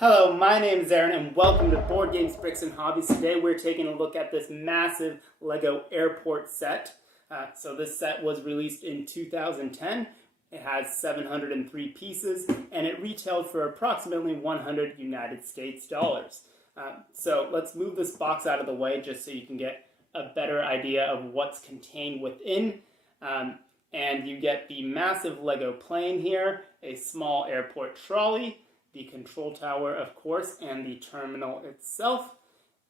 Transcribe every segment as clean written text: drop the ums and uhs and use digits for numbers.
Hello, my name is Aaron and welcome to Board Games, Bricks, and Hobbies. Today we're taking a look at this massive LEGO airport set. So this set was released in 2010. It has 703 pieces and it retailed for approximately 100 United States dollars. So let's move this box out of the way just so you can get a better idea of what's contained within. And you get the massive LEGO plane here, a small airport trolley, the control tower, of course, and the terminal itself,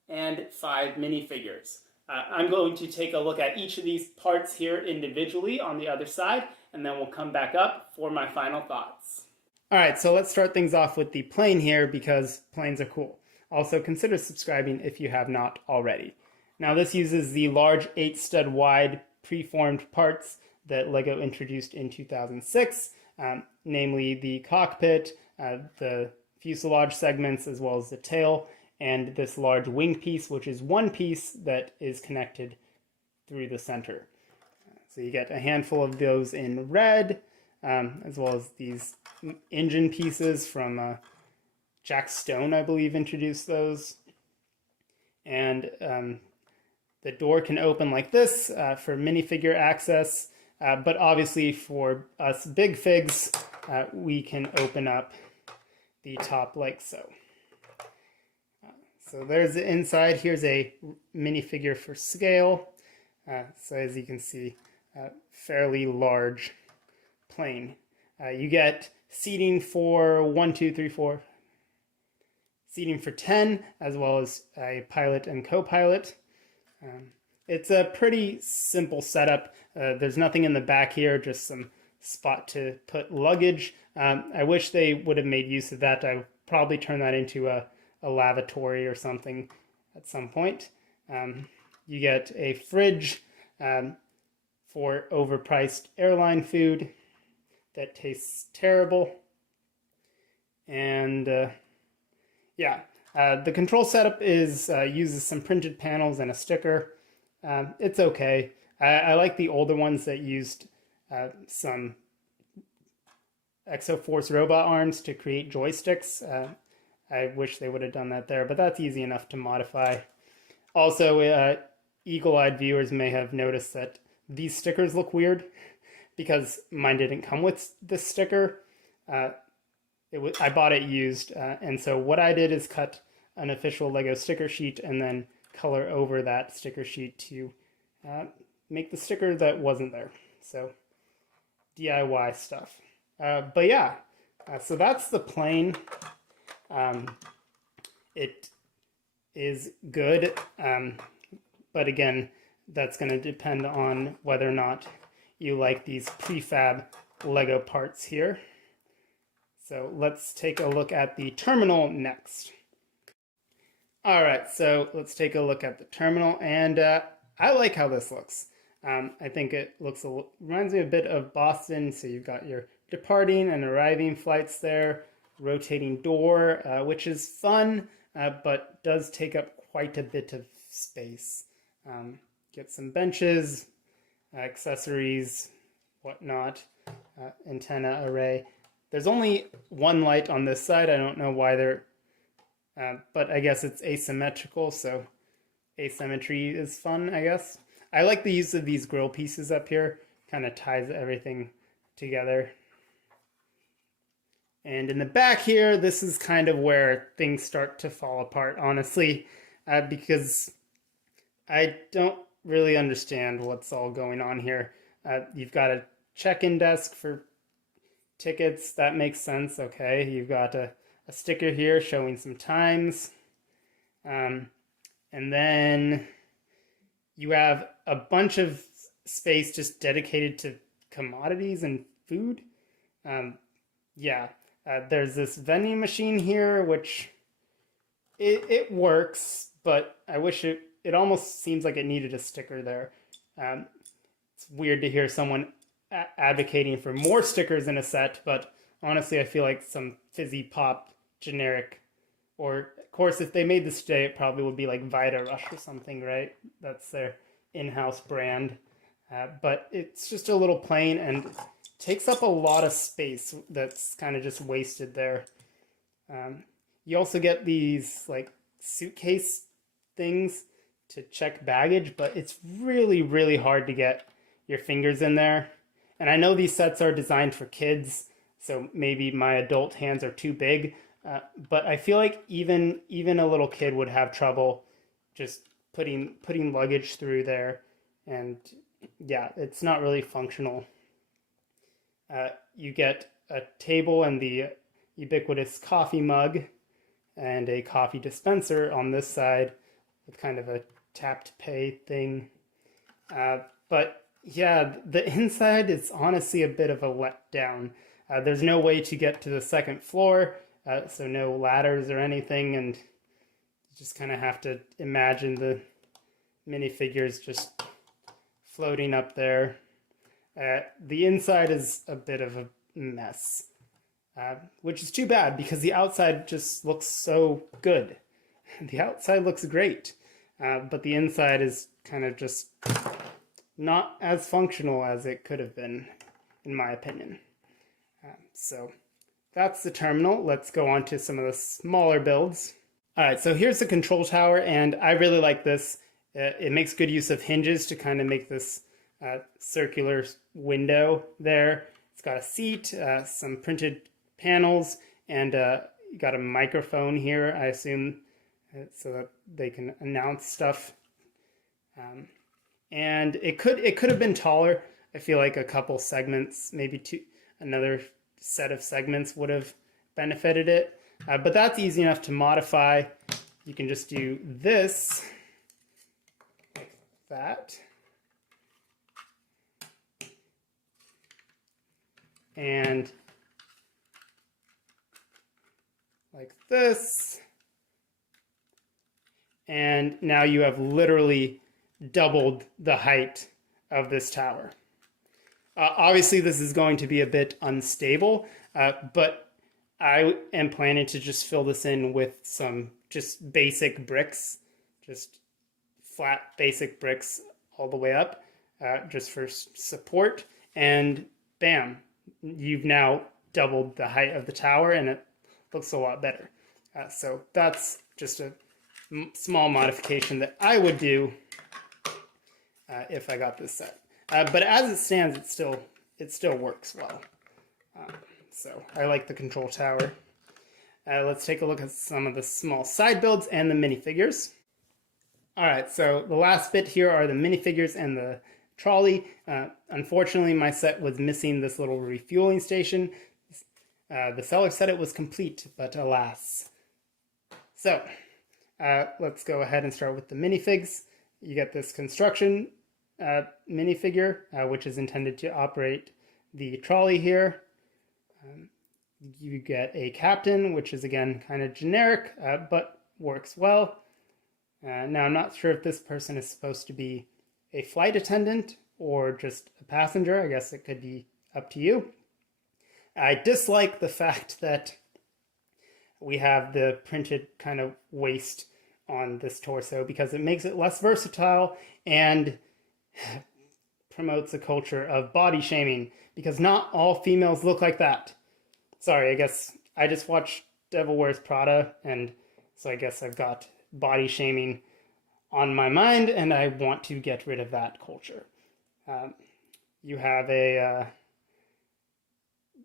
and 5 minifigures. I'm going to take a look at each of these parts here individually on the other side, and then we'll come back up for my final thoughts. All right, so let's start things off with the plane here because planes are cool. Also, consider subscribing if you have not already. Now, this uses the large 8-stud wide preformed parts that LEGO introduced in 2006, namely the cockpit, the fuselage segments, as well as the tail, and this large wing piece, which is one piece that is connected through the center. So you get a handful of those in red, as well as these engine pieces from Jack Stone, I believe, introduced those. And the door can open like this for minifigure access, but obviously for us big figs, we can open up the top like so. So there's the inside. Here's a minifigure for scale. So as you can see, fairly large plane. You get seating for 1, 2, 3, 4. Seating for 10, as well as a pilot and co-pilot. It's a pretty simple setup. There's nothing in the back here, just some spot to put luggage. I wish they would have made use of that. I would probably turn that into a lavatory or something at some point. You get a fridge for overpriced airline food that tastes terrible. And the control setup is uses some printed panels and a sticker. It's okay. I like the older ones that used some Exoforce robot arms to create joysticks. I wish they would have done that there, but that's easy enough to modify. Also, eagle-eyed viewers may have noticed that these stickers look weird because mine didn't come with this sticker. I bought it used, and so what I did is cut an official LEGO sticker sheet and then color over that sticker sheet to make the sticker that wasn't there. So DIY stuff. But yeah, so that's the plane. It is good, but again, that's going to depend on whether or not you like these prefab LEGO parts here. So let's take a look at the terminal next. All right, so let's take a look at the terminal, and I like how this looks. I think it reminds me a bit of Boston, so you've got your departing and arriving flights there, rotating door, which is fun, but does take up quite a bit of space. Get some benches, accessories, whatnot, antenna array. There's only one light on this side. I don't know why they're, but I guess it's asymmetrical, so asymmetry is fun, I guess. I like the use of these grill pieces up here. Kind of ties everything together. And in the back here, this is kind of where things start to fall apart, honestly, because I don't really understand what's all going on here. You've got a check-in desk for tickets. That makes sense, okay. You've got a sticker here showing some times. And then you have a bunch of space just dedicated to commodities and food. There's this vending machine here, which it works, but I wish it almost seems like it needed a sticker there. It's weird to hear someone advocating for more stickers in a set, but honestly, I feel like some fizzy pop generic, or of course, if they made this today, it probably would be like Vita Rush or something, right? That's their in-house brand. But it's just a little plain and takes up a lot of space that's kind of just wasted there. You also get these like suitcase things to check baggage, but it's really, really hard to get your fingers in there. And I know these sets are designed for kids, so maybe my adult hands are too big, but I feel like even a little kid would have trouble just putting luggage through there, and yeah, it's not really functional. You get a table and the ubiquitous coffee mug and a coffee dispenser on this side with kind of a tap to pay thing. But yeah, the inside is honestly a bit of a letdown. There's no way to get to the second floor, so no ladders or anything, and you just kind of have to imagine the minifigures just floating up there. The inside is a bit of a mess, which is too bad because the outside just looks so good. The outside looks great, but the inside is kind of just not as functional as it could have been, in my opinion. So that's the terminal. Let's go on to some of the smaller builds. All right, so here's the control tower, and I really like this. It makes good use of hinges to kind of make this circular window there. It's got a seat, some printed panels, and you got a microphone here, I assume, so that they can announce stuff. And it could have been taller. I feel like a couple segments, maybe another set of segments would have benefited it. But that's easy enough to modify. You can just do this, like that. And like this. And now you have literally doubled the height of this tower. Obviously, this is going to be a bit unstable, but I am planning to just fill this in with some just basic bricks, just flat basic bricks all the way up, just for support. And bam, you've now doubled the height of the tower, and it looks a lot better. So that's just a small modification that I would do if I got this set. But as it stands, it still works well. So I like the control tower. Let's take a look at some of the small side builds and the minifigures. All right, so the last bit here are the minifigures and the trolley. Unfortunately, my set was missing this little refueling station. The seller said it was complete, but alas. So let's go ahead and start with the minifigs. You get this construction minifigure, which is intended to operate the trolley here. You get a captain, which is again kind of generic, but works well. Now I'm not sure if this person is supposed to be a flight attendant or just a passenger. I guess it could be up to you. I dislike the fact that we have the printed kind of waist on this torso because it makes it less versatile and promotes a culture of body shaming because not all females look like that. Sorry, I guess I just watched Devil Wears Prada, and so I guess I've got body shaming on my mind, and I want to get rid of that culture. You have a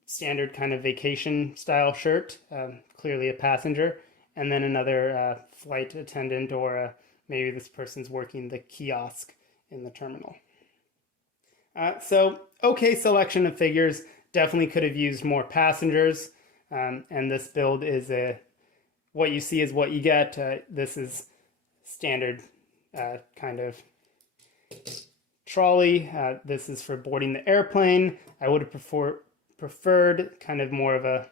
standard kind of vacation style shirt, clearly a passenger, and then another flight attendant, or maybe this person's working the kiosk in the terminal. So, okay selection of figures. Definitely could have used more passengers, and this build is what you see is what you get. This is standard kind of trolley. This is for boarding the airplane. I would have preferred kind of more of a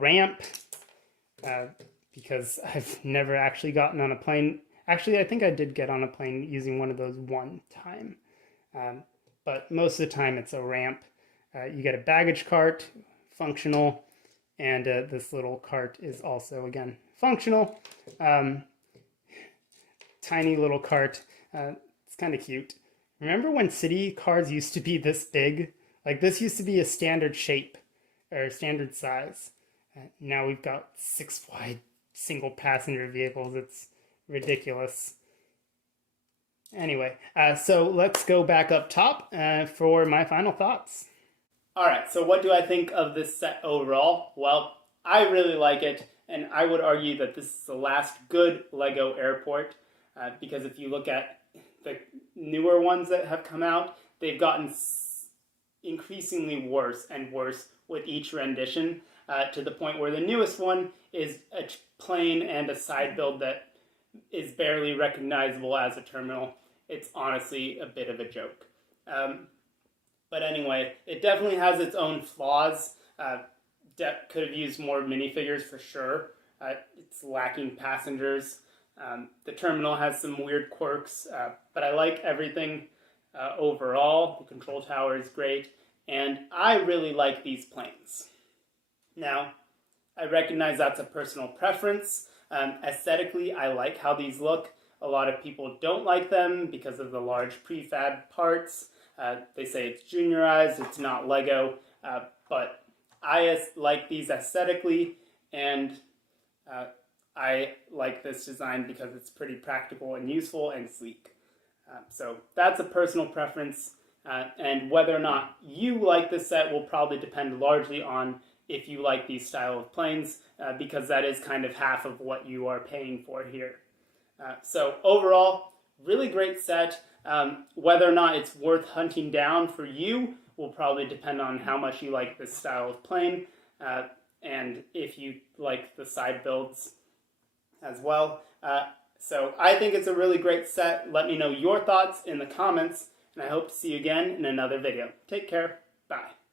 ramp because I've never actually gotten on a plane. Actually, I think I did get on a plane using one of those one time, but most of the time it's a ramp. You get a baggage cart, functional, and this little cart is also, again, functional. Tiny little cart. It's kind of cute. Remember when city cars used to be this big? Like, this used to be a standard shape or standard size. Now we've got 6 wide single passenger vehicles. It's ridiculous. Anyway, so let's go back up top for my final thoughts. Alright, so what do I think of this set overall? Well, I really like it, and I would argue that this is the last good LEGO airport, because if you look at the newer ones that have come out, they've gotten increasingly worse and worse with each rendition, to the point where the newest one is a plane and a side build that is barely recognizable as a terminal. It's honestly a bit of a joke. But anyway, it definitely has its own flaws. Could have used more minifigures for sure. It's lacking passengers. The terminal has some weird quirks, but I like everything overall. The control tower is great, and I really like these planes. Now, I recognize that's a personal preference. Aesthetically, I like how these look. A lot of people don't like them because of the large prefab parts. They say it's juniorized, it's not Lego, but I like these aesthetically, and I like this design because it's pretty practical and useful and sleek. So that's a personal preference, and whether or not you like this set will probably depend largely on if you like these style of planes, because that is kind of half of what you are paying for here. So overall, really great set. Whether or not it's worth hunting down for you will probably depend on how much you like this style of plane, and if you like the side builds as well. So I think it's a really great set. Let me know your thoughts in the comments, and I hope to see you again in another video. Take care. Bye.